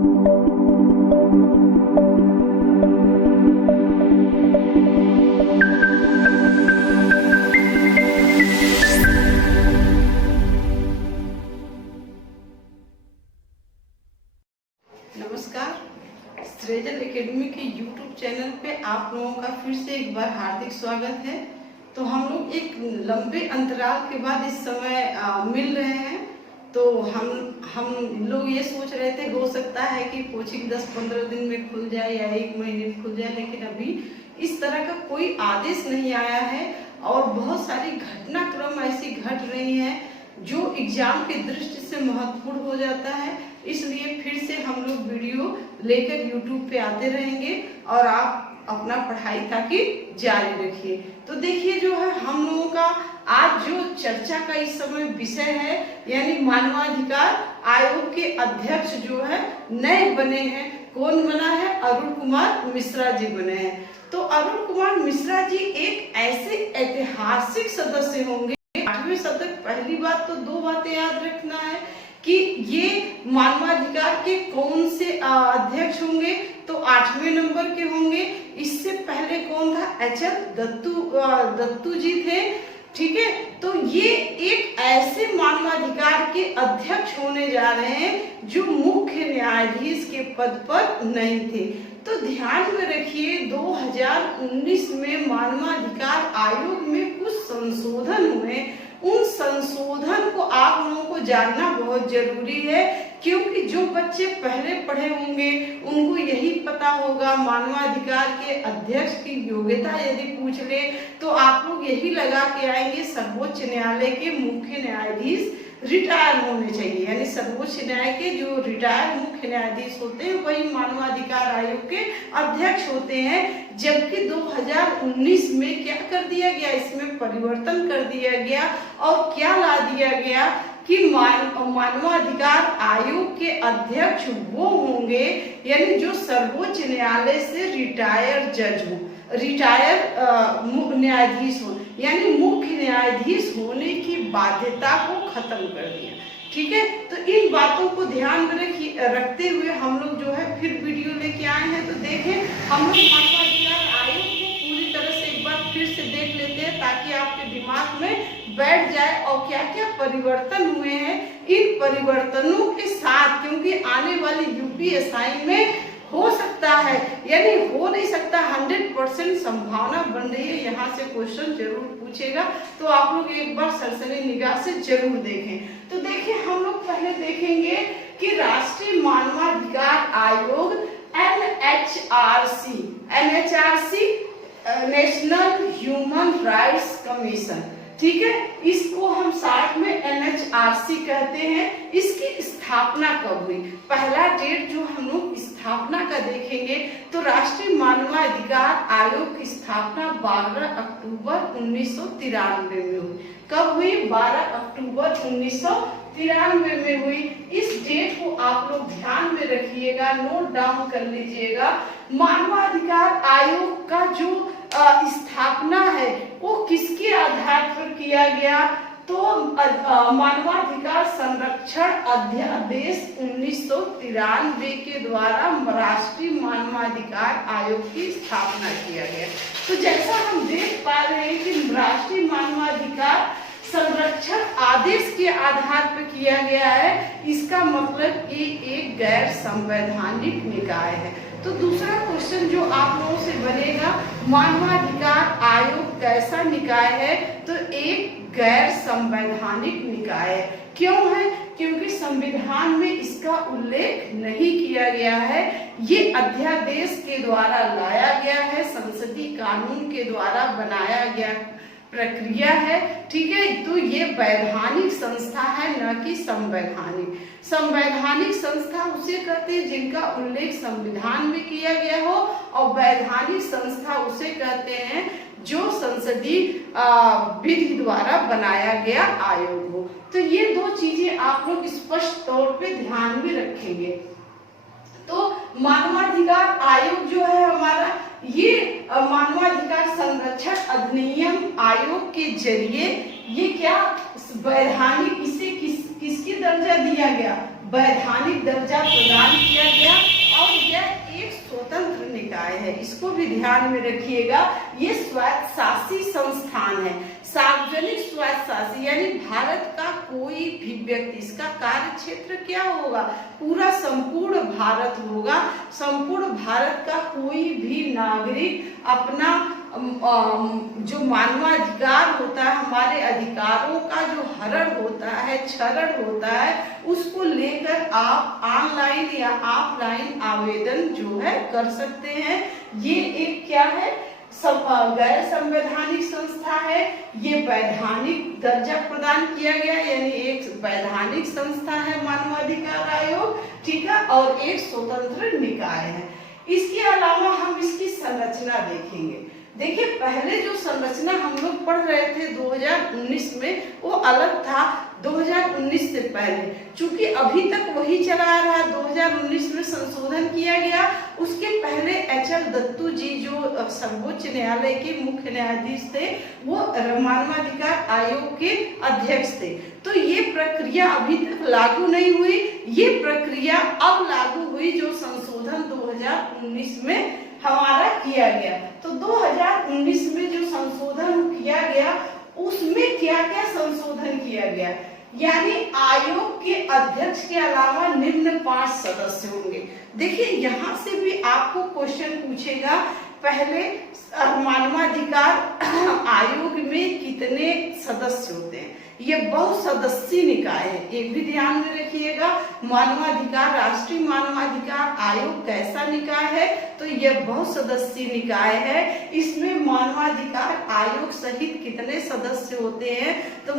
नमस्कार, सृजन एकेडमी के YouTube चैनल पे आप लोगों का फिर से एक बार हार्दिक स्वागत है। तो हम लोग एक लंबे अंतराल के बाद इस समय मिल रहे हैं। तो हम लोग ये सोच रहे थे हो सकता है कि कोचिंग 10-15 दिन में खुल जाए या 1 महीने में खुल जाए, लेकिन अभी इस तरह का कोई आदेश नहीं आया है और बहुत सारी घटनाक्रम ऐसी घट रही हैं जो एग्जाम की दृष्टि से महत्वपूर्ण हो जाता है। इसलिए फिर से हम लोग वीडियो लेकर YouTube पे आते रहेंगे और आप अपना पढ़ाई ताकि जारी रखिए। तो देखिए जो है हम लोगों का आज जो चर्चा का इस समय विषय है, यानी मानवाधिकार आयोग के अध्यक्ष जो है नए बने हैं। कौन बना है? अरुण कुमार मिश्रा जी बने हैं। तो अरुण कुमार मिश्रा जी एक ऐसे ऐतिहासिक सदस्य होंगे। 8वें सदस्य, पहली बात तो 2 बातें याद रखना है कि ये मानवाधिकार के कौन से अध्यक्ष होंगे, तो 8वें नंबर के होंगे। इससे पहले कौन था? HL दत्तू जी थे। ठीक है, तो ये एक ऐसे मानवाधिकार के अध्यक्ष होने जा रहे हैं जो मुख्य न्यायाधीश के पद पर नहीं थे। तो ध्यान में रखिए 2019 में मानवाधिकार आयोग में कुछ संशोधन हुए। उन संशोधन को आप लोगों को जानना बहुत जरूरी है, क्योंकि जो बच्चे पहले पढ़े होंगे उनको यही पता होगा। मानवाधिकार के अध्यक्ष की योग्यता यदि पूछ ले तो आप लोग यही लगा के आएंगे सर्वोच्च न्यायालय के मुख्य न्यायाधीश रिटायर होने चाहिए, यानी सर्वोच्च न्यायालय के जो रिटायर मुख्य न्यायाधीश होते हैं वही मानवाधिकार आयोग के अध्यक्ष होते हैं। जबकि 2019 में क्या कर दिया गया? इसमें परिवर्तन कर दिया गया और क्या ला दिया गया कि मानवाधिकार आयोग के अध्यक्ष वो होंगे यानी जो सर्वोच्च न्यायालय से रिटायर जज हो, रिटायर न्यायाधीश हो, यानी मुख्य न्यायाधीश होने की बाध्यता को खत्म कर दिया। ठीक है, तो इन बातों को ध्यान में रखते हुए हम लोग जो है फिर वीडियो लेके आए हैं। तो देखें, हम लोग मानवाधिकार आयोग को पूरी तरह से एक बार फिर से देख लेते हैं ताकि आपके दिमाग में बैठ जाए और क्या क्या परिवर्तन हुए हैं। इन परिवर्तनों के साथ, क्योंकि आने वाली UPSI में हो सकता है, यानी हो नहीं सकता, 100% संभावना बन रही है यहाँ से क्वेश्चन जरूर पूछेगा। तो आप लोग एक बार सरसरी निगाह से जरूर देखें। तो देखिए, हम लोग पहले देखेंगे कि राष्ट्रीय मानवाधिकार आयोग NHRC national human rights commission, ठीक है, इसको हम शॉर्ट में NHRC कहते हैं। इसकी स्थापना कब हुई? पहला डेट जो हम लोग स्थापना का देखेंगे तो राष्ट्रीय मानवाधिकार आयोग की स्थापना 12 अक्टूबर 1993 में हुई। कब हुई? 12 अक्टूबर 1993 में हुई। इस डेट को आप लोग ध्यान में रखिएगा, नोट डाउन कर लीजिएगा। मानवाधिकार आयोग का जो स्थापना है वो किसके आधार पर किया गया? तो मानवाधिकार संरक्षण अध्यादेश 1993 के द्वारा राष्ट्रीय मानवाधिकार आयोग की स्थापना किया गया। तो जैसा हम देख पा रहे हैं कि राष्ट्रीय मानवाधिकार संरक्षण आदेश के आधार पर किया गया है, इसका मतलब ये एक गैर संवैधानिक निकाय है। तो दूसरा क्वेश्चन जो आप लोगों से बनेगा, मानवाधिकार आयोग कैसा निकाय है? तो एक गैर संवैधानिक निकाय है। क्यों है? क्योंकि संविधान में इसका उल्लेख नहीं किया गया है। ये अध्यादेश के द्वारा लाया गया है, संसदीय कानून के द्वारा बनाया गया प्रक्रिया है। ठीक है, तो ये वैधानिक संस्था है, न कि संवैधानिक। संवैधानिक संस्था उसे कहते हैं जिनका उल्लेख संविधान में किया गया हो, और वैधानिक संस्था उसे कहते हैं जो संसदीय विधि द्वारा बनाया गया आयोग हो। तो ये 2 चीजें आप लोग स्पष्ट तौर पे ध्यान में रखेंगे। तो मानवाधिकार आयोग जो है हमारा, ये मानवाधिकार संरक्षण अधिनियम आयोग के जरिए ये क्या वैधानिक, इसे किसकी दर्जा दिया गया? वैधानिक दर्जा प्रदान किया गया और यह एक स्वतंत्र निकाय है। इसको भी ध्यान में रखिएगा। ये स्वायत्तशासी संस्थान है, सार्वजनिक स्वायत्तशासी, यानी भारत का कोई भी व्यक्ति, इसका कार्य क्षेत्र क्या होगा, पूरा संपूर्ण भारत होगा। संपूर्ण भारत का कोई भी नागरिक अपना जो मानवाधिकार होता है, हमारे अधिकारों का जो हरण होता है, क्षरण होता है, उसको लेकर आप ऑनलाइन या ऑफलाइन आवेदन जो है कर सकते हैं। ये एक क्या है, गैर संवैधानिक संस्था है। ये वैधानिक दर्जा प्रदान किया गया, यानी एक वैधानिक संस्था है मानवाधिकार आयोग, ठीक है, और एक स्वतंत्र निकाय है। इसके अलावा हम इसकी संरचना देखेंगे। देखिए, पहले जो संरचना हम लोग पढ़ रहे थे 2019 में, वो अलग था 2019 से पहले। चूंकि अभी तक वही चला आ रहा, 2019 में संशोधन किया गया। उसके पहले HL दत्तू जी जो सर्वोच्च न्यायालय के मुख्य न्यायाधीश थे, वो मानवाधिकार आयोग के अध्यक्ष थे। तो ये प्रक्रिया अभी तक लागू नहीं हुई, ये प्रक्रिया अब लागू हुई जो संशोधन 2019 में हमारा किया गया। तो 2019 में जो संशोधन किया गया, उसमें क्या क्या संशोधन किया गया, यानी आयोग के अध्यक्ष के अलावा निम्न 5 सदस्य होंगे। देखिए, यहाँ से भी आपको क्वेश्चन पूछेगा, पहले मानवाधिकार आयोग में कितने सदस्य होते हैं। ये बहुसदस्यीय निकाय है, एक भी ध्यान में रखिएगा। मानवाधिकार, राष्ट्रीय मानवाधिकार आयोग कैसा निकाय है, तो यह बहुसदस्यीय निकाय है। इसमें मानवाधिकार आयोग सहित कितने सदस्य होते हैं, तो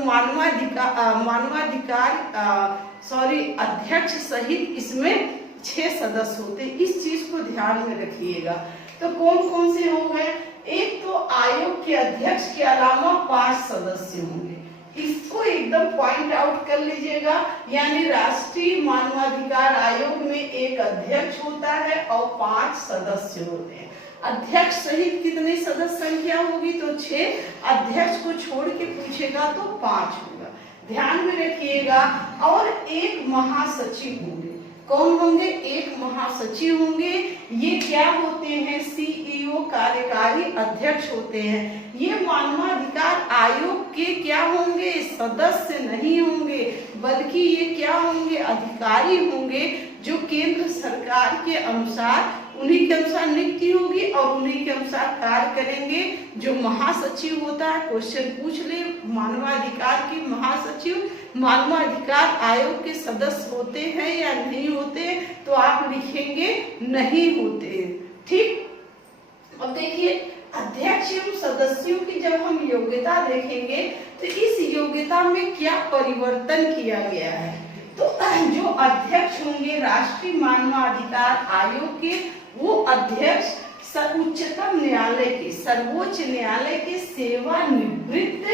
अध्यक्ष सहित इसमें 6 सदस्य होते हैं। इस चीज को ध्यान में रखिएगा। तो कौन कौन से हो गए, एक तो आयोग के अध्यक्ष के अलावा 5 सदस्य होंगे। इसको एकदम पॉइंट आउट कर लीजिएगा, यानी राष्ट्रीय मानवाधिकार आयोग में एक अध्यक्ष होता है और 5 सदस्य होते हैं। अध्यक्ष सहित कितनी सदस्य संख्या होगी, तो 6। अध्यक्ष को छोड़ के पूछेगा तो 5 होगा, ध्यान में रखिएगा। और एक महासचिव होंगे। कौन होंगे, एक महासचिव होंगे। ये क्या होते हैं, CEO कार्यकारी अध्यक्ष होते हैं। ये मानवाधिकार आयोग के क्या होंगे, सदस्य नहीं होंगे, बल्कि ये क्या होंगे, अधिकारी होंगे, जो केंद्र सरकार के अनुसार, उन्हीं के अनुसार नियुक्ति होगी और उन्हीं के अनुसार कार्य करेंगे। जो महासचिव होता है, क्वेश्चन पूछ ले, मानवाधिकार के महासचिव मानवाधिकार आयोग के सदस्य होते हैं या नहीं होते, तो आप लिखेंगे नहीं होते हैं, ठीक। अब देखिए, अध्यक्ष एवं सदस्यों की जब हम योग्यता देखेंगे, तो इस योग्यता में क्या परिवर्तन किया गया है। तो जो अध्यक्ष होंगे राष्ट्रीय मानवाधिकार आयोग के, वो अध्यक्ष उच्चतम न्यायालय के, सर्वोच्च न्यायालय के सेवानिवृत्त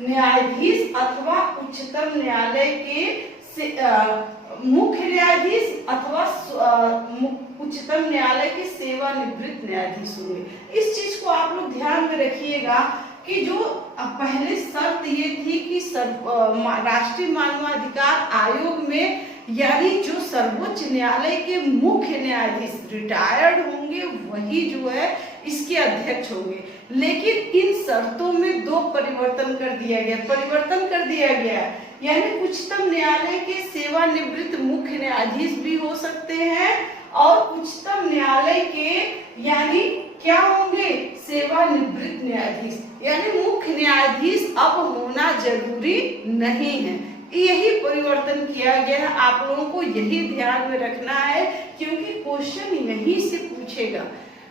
न्यायाधीश अथवा उच्चतम न्यायालय के मुख्य न्यायाधीश अथवा उच्चतम न्यायालय के सेवानिवृत्त न्यायाधीश होंगे। इस चीज को आप लोग ध्यान में रखिएगा कि जो पहले शर्त ये थी कि राष्ट्रीय मानवाधिकार आयोग में, यानी जो सर्वोच्च न्यायालय के मुख्य न्यायाधीश रिटायर्ड होंगे, वही जो है इसके अध्यक्ष होंगे। लेकिन इन शर्तों में 2 परिवर्तन कर दिया गया, यानी उच्चतम न्यायालय के सेवानिवृत्त मुख्य न्यायाधीश भी हो सकते हैं और उच्चतम न्यायालय के यानी क्या होंगे, सेवानिवृत्त न्यायाधीश, यानी मुख्य न्यायाधीश अब होना जरूरी नहीं है। यही परिवर्तन किया गया है। आप लोगों को यही ध्यान में रखना है, क्योंकि क्वेश्चन यहीं से पूछेगा।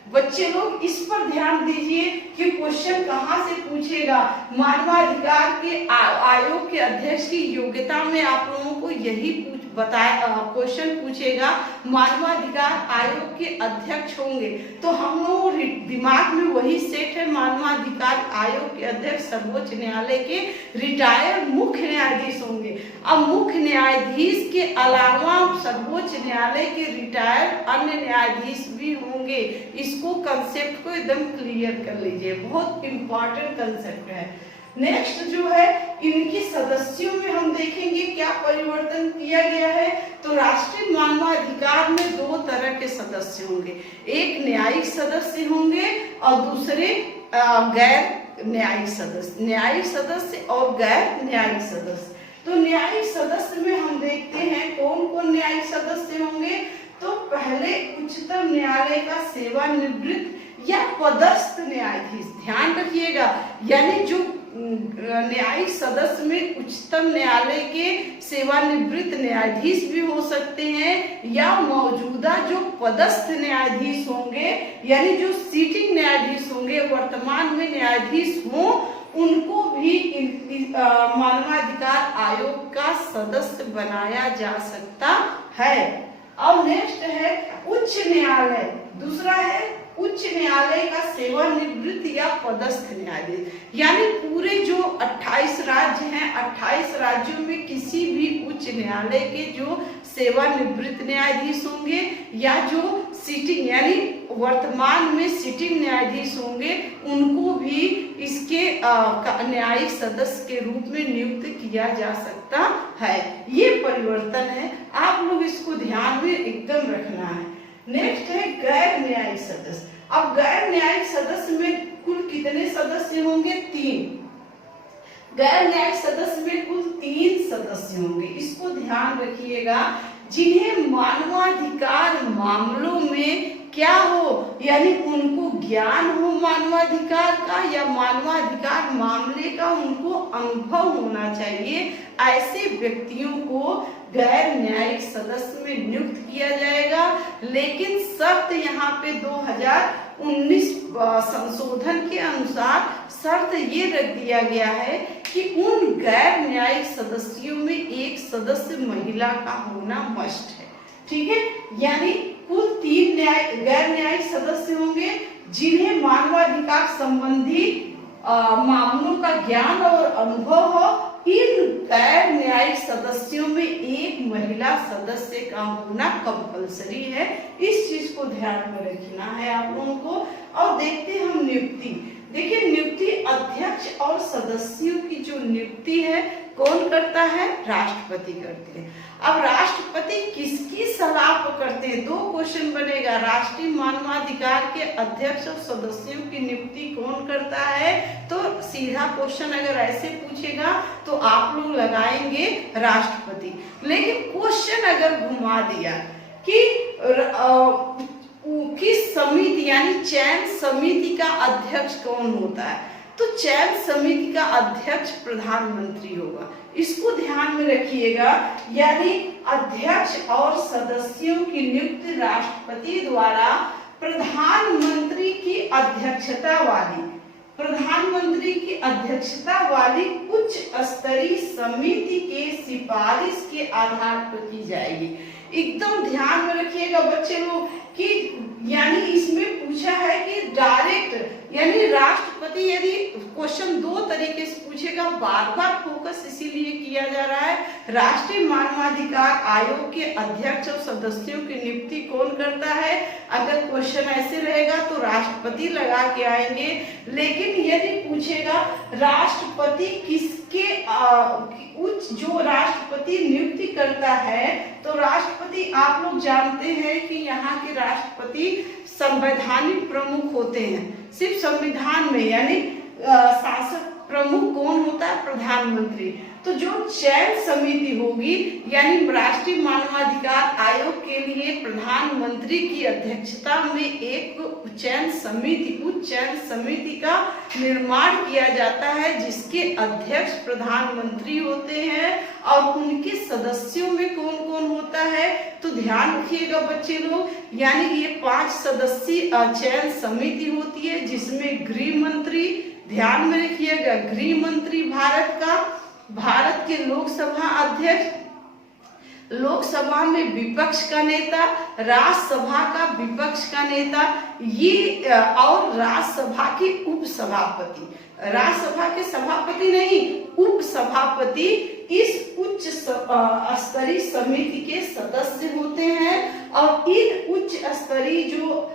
बच्चे लोग इस पर ध्यान दीजिए कि क्वेश्चन कहाँ से पूछेगा। मानवाधिकार के आयोग के अध्यक्ष की योग्यता में आप लोगों को यही क्वेश्चन पूछेगा, मानवाधिकार आयोग के अध्यक्ष होंगे, तो हम लोगों दिमाग में वही सेट है। मानवाधिकार आयोग के अध्यक्ष सर्वोच्च न्यायालय के रिटायर्ड मुख्य न्यायाधीश होंगे। अब मुख्य न्यायाधीश के अलावा सर्वोच्च न्यायालय के रिटायर्ड अन्य न्यायाधीश भी होंगे। इसको कंसेप्ट को एकदम क्लियर कर लीजिए, बहुत इंपॉर्टेंट कंसेप्ट है। नेक्स्ट जो है इनकी सदस्यों में हम देखेंगे क्या परिवर्तन किया गया है। तो राष्ट्रीय मानवाधिकार में दो तरह के सदस्य होंगे, एक न्यायिक सदस्य होंगे और दूसरे गैर न्यायिक सदस्य, न्यायिक सदस्य और गैर न्यायिक सदस्य। तो न्यायिक सदस्य में हम देखते हैं कौन कौन न्यायिक सदस्य होंगे। तो पहले उच्चतम न्यायालय का सेवानिवृत्त या पदस्थ न्यायाधीश, ध्यान रखिएगा, यानी जो न्यायिक सदस्य में उच्चतम न्यायालय के सेवानिवृत्त न्यायाधीश भी हो सकते हैं या मौजूदा जो पदस्थ न्यायाधीश होंगे यानी जो सीटिंग न्यायाधीश होंगे, वर्तमान में न्यायाधीश हों, उनको भी मानवाधिकार आयोग का सदस्य बनाया जा सकता है। अब नेक्स्ट है उच्च न्यायालय, दूसरा है उच्च न्यायालय का सेवानिवृत्त या पदस्थ न्यायाधीश, यानी पूरे जो 28 राज्य हैं, 28 राज्यों में किसी भी उच्च न्यायालय के जो सेवानिवृत्त न्यायाधीश होंगे या जो सीटिंग यानी वर्तमान में सीटिंग न्यायाधीश होंगे, उनको भी इसके न्यायिक सदस्य के रूप में नियुक्त किया जा सकता है। ये परिवर्तन है, आप लोग इसको ध्यान में एकदम रखना है। नेक्स्ट है गैर न्यायिक सदस्य। अब गैर न्यायिक सदस्य में कुल कितने सदस्य होंगे? 3। गैर न्यायिक सदस्य में कुल 3 सदस्य होंगे, इसको ध्यान रखिएगा, जिन्हें मानवाधिकार मामलों में क्या हो, यानी उनको ज्ञान हो मानवाधिकार का या मानवाधिकार मामले का उनको अनुभव होना चाहिए। ऐसे व्यक्तियों को गैर न्यायिक सदस्य में नियुक्त किया जाएगा, लेकिन शर्त यहाँ पे 2019 संशोधन के अनुसार शर्त ये रख दिया गया है कि उन गैर न्यायिक सदस्यों में एक सदस्य महिला का होना मस्ट है। ठीक है, यानी कुल 3 गैर न्यायिक सदस्य होंगे जिन्हें मानवाधिकार संबंधी मामलों का ज्ञान और अनुभव हो। इन गैर न्यायिक सदस्यों में एक महिला सदस्य का होना कंपलसरी है, इस चीज को ध्यान में रखना है आप लोगों को। और देखते हैं हम नियुक्ति। देखिए, नियुक्ति अध्यक्ष और सदस्यों की जो नियुक्ति है कौन करता है? राष्ट्रपति करते हैं। अब राष्ट्रपति किसकी सलाह पर करते हैं? 2 क्वेश्चन बनेगा, राष्ट्रीय मानवाधिकार के अध्यक्ष और सदस्यों की नियुक्ति कौन करता है? तो सीधा क्वेश्चन अगर ऐसे पूछेगा तो आप लोग लगाएंगे राष्ट्रपति। लेकिन क्वेश्चन अगर घुमा दिया कि किस समिति यानी चयन समिति का अध्यक्ष कौन होता है, तो चयन समिति का अध्यक्ष प्रधानमंत्री होगा, इसको ध्यान में रखिएगा। यानी अध्यक्ष और सदस्यों की नियुक्ति राष्ट्रपति द्वारा प्रधानमंत्री की अध्यक्षता वाली उच्च स्तरीय समिति के सिफारिश के आधार पर की जाएगी। एकदम ध्यान में रखिएगा बच्चे लोग कि यानी इसमें पूछा है कि डायरेक्ट यानी राष्ट्रपति, यदि क्वेश्चन 2 तरीके से पूछेगा, बार बार फोकस इसीलिए किया जा रहा है राष्ट्रीय मानवाधिकार आयोग के अध्यक्ष और सदस्यों की नियुक्ति कौन करता है। अगर क्वेश्चन ऐसे रहेगा तो राष्ट्रपति लगा के आएंगे, लेकिन यदि पूछेगा राष्ट्रपति किसके जो राष्ट्रपति नियुक्ति करता है, तो राष्ट्रपति आप लोग जानते हैं कि यहाँ के राष्ट्रपति संवैधानिक प्रमुख होते हैं। सिर्फ संविधान में यानी शासक प्रमुख कौन होता है? प्रधानमंत्री। तो जो चयन समिति होगी यानी राष्ट्रीय मानवाधिकार आयोग के लिए प्रधानमंत्री की अध्यक्षता में एक चयन समिति, उच्च चयन समिति का निर्माण किया जाता है, जिसके अध्यक्ष प्रधानमंत्री होते हैं और उनके सदस्यों में कौन कौन होता है। तो ध्यान रखिएगा बच्चे लोग, यानी ये 5 सदस्यीय चयन समिति होती है, जिसमें गृह मंत्री, ध्यान में रखिएगा गृह मंत्री भारत के लोकसभा अध्यक्ष, लोकसभा में विपक्ष का नेता, राज्यसभा का विपक्ष का नेता, ये और राज्यसभा के उपसभापति, राज्यसभा के सभापति नहीं, उपसभापति इस उच्च स्तरीय समिति के सदस्य होते हैं। और इन उच्च स्तरीय जो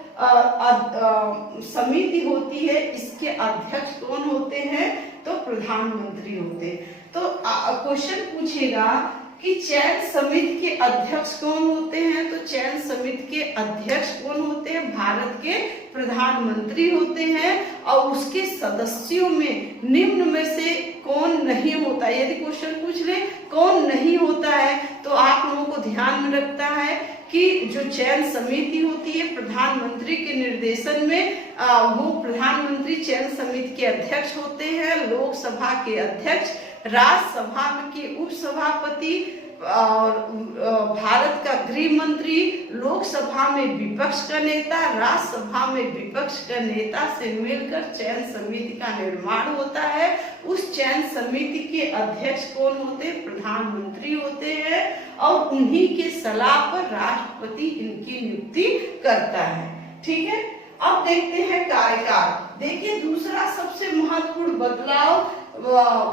समिति होती है, इसके अध्यक्ष कौन होते हैं? तो प्रधानमंत्री होते हैं। तो क्वेश्चन पूछेगा कि चयन समिति के अध्यक्ष कौन होते हैं, तो चयन समिति के अध्यक्ष कौन होते हैं, भारत के प्रधानमंत्री होते हैं। और उसके सदस्यों में निम्न में से कौन नहीं होता, यदि क्वेश्चन पूछ ले कौन नहीं होता है, तो आप लोगों को ध्यान में रखता है कि जो चयन समिति होती है प्रधानमंत्री के निर्देशन में, वो प्रधानमंत्री चयन समिति के अध्यक्ष होते हैं, लोकसभा के अध्यक्ष, राज्यसभा के उपसभापति और भारत का गृह मंत्री, लोकसभा में विपक्ष का नेता, राज्यसभा में विपक्ष का नेता से मिलकर चयन समिति का निर्माण होता है। उस चयन समिति के अध्यक्ष कौन होते हैं, प्रधानमंत्री होते हैं और उन्हीं के सलाह पर राष्ट्रपति इनकी नियुक्ति करता है। ठीक है, अब देखते हैं कार्यकाल। देखिए दूसरा सबसे महत्वपूर्ण बदलाव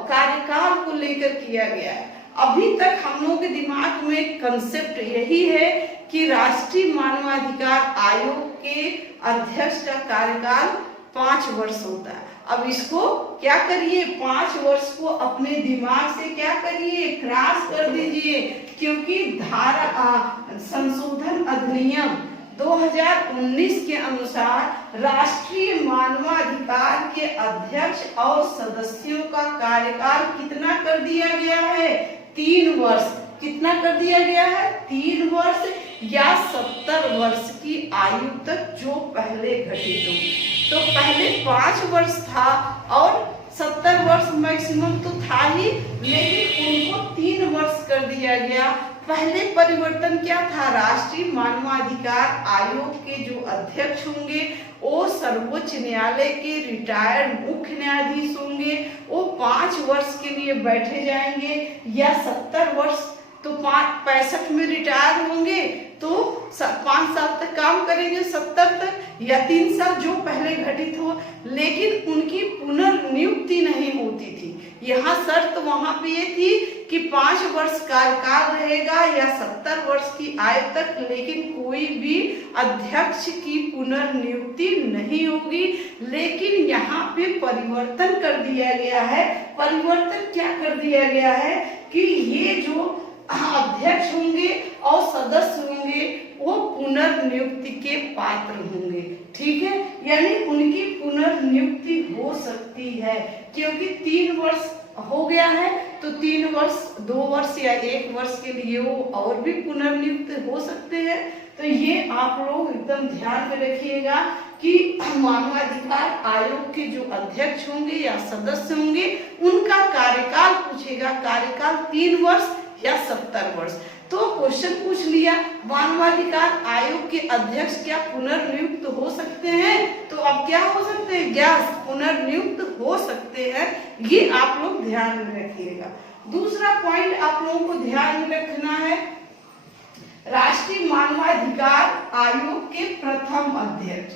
कार्यकाल को लेकर किया गया है। अभी तक हम लोगों के दिमाग में कंसेप्ट यही है कि राष्ट्रीय मानवाधिकार आयोग के अध्यक्ष का कार्यकाल 5 वर्ष होता है। अब इसको क्या करिए, 5 वर्ष को अपने दिमाग से क्या करिए, क्रॉस कर दीजिए, क्योंकि धारा संशोधन अधिनियम 2019 के अनुसार राष्ट्रीय मानवाधिकार के अध्यक्ष और सदस्यों का कार्यकाल कितना कर दिया गया है, 3 वर्ष। कितना कर दिया गया है, 3 वर्ष या 70 वर्ष की आयु तक जो पहले घटित हो। तो पहले 5 वर्ष था और 70 वर्ष मैक्सिमम तो था ही, लेकिन उनको 3 वर्ष कर दिया गया। पहले परिवर्तन क्या था, राष्ट्रीय मानवाधिकार आयोग के जो अध्यक्ष होंगे वो सर्वोच्च न्यायालय के रिटायर्ड मुख्य न्यायाधीश होंगे। वो 5 वर्ष के लिए बैठे जाएंगे या 70 वर्ष, तो 65 में रिटायर होंगे तो 5 साल तक काम करेंगे, 70 तक या 3 साल जो पहले घटित हो, लेकिन उनकी पुनर्नियुक्ति नहीं होती थी। यहाँ शर्त वहां पे ये थी कि 5 वर्ष कार्यकाल रहेगा या 70 वर्ष की आयु तक, लेकिन कोई भी अध्यक्ष की पुनर्नियुक्ति नहीं होगी। लेकिन यहाँ पे परिवर्तन कर दिया गया है। परिवर्तन क्या कर दिया गया है कि ये जो अध्यक्ष होंगे और सदस्य होंगे वो पुनर्नियुक्ति के पात्र होंगे। ठीक है, यानी उनकी पुनर्नियुक्ति हो सकती है, क्योंकि 3 वर्ष हो गया है तो 3 वर्ष, 2 वर्ष या 1 वर्ष के लिए वो और भी पुनर्नियुक्त हो सकते हैं। तो ये आप लोग एकदम ध्यान में रखिएगा कि मानवाधिकार आयोग के जो अध्यक्ष होंगे या सदस्य होंगे उनका कार्यकाल पूछेगा, कार्यकाल 3 वर्ष या 70 वर्ष। तो क्वेश्चन पूछ लिया मानवाधिकार आयोग के अध्यक्ष क्या पुनर्नियुक्त हो सकते हैं, तो अब क्या हो सकते हैं, क्या पुनर्नियुक्त हो सकते हैं, ये आप लोग ध्यान में रखिएगा। दूसरा पॉइंट आप लोगों को ध्यान में रखना है, राष्ट्रीय मानवाधिकार आयोग के प्रथम अध्यक्ष।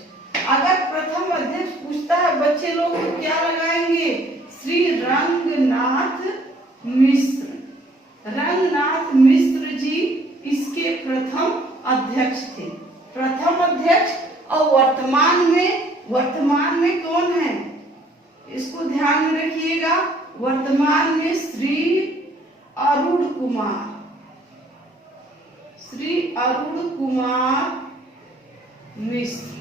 अगर प्रथम अध्यक्ष पूछता है बच्चे लोग तो क्या लगाएंगे, श्री रंगनाथ मिश्र। रंगनाथ मिश्र जी इसके प्रथम अध्यक्ष थे, प्रथम अध्यक्ष। और वर्तमान में कौन है, इसको ध्यान में रखिएगा, वर्तमान में श्री अरुण कुमार, श्री अरुण कुमार मिश्र।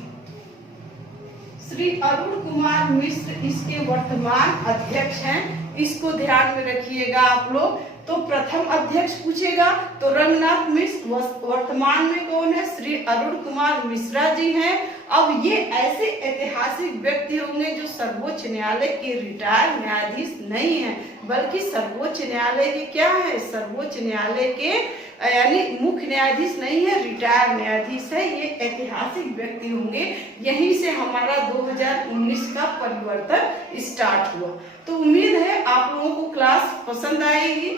श्री अरुण कुमार मिश्र इसके वर्तमान अध्यक्ष हैं, इसको ध्यान में रखिएगा आप लोग। तो प्रथम अध्यक्ष पूछेगा तो रंगनाथ मिश्र, वर्तमान में कौन है, श्री अरुण कुमार मिश्रा जी हैं। अब ये ऐसे ऐतिहासिक व्यक्ति होंगे जो सर्वोच्च न्यायालय के रिटायर्ड न्यायाधीश नहीं है, बल्कि सर्वोच्च न्यायालय के क्या है, सर्वोच्च न्यायालय के यानी मुख्य न्यायाधीश नहीं है, रिटायर्ड न्यायाधीश है। ये ऐतिहासिक व्यक्ति होंगे। यहीं से हमारा 2019 का परिवर्तन स्टार्ट हुआ। तो उम्मीद है आप लोगों को क्लास पसंद आई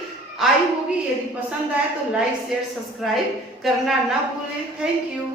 होगी। यदि पसंद आए तो लाइक शेयर सब्सक्राइब करना ना भूलें। Thank you.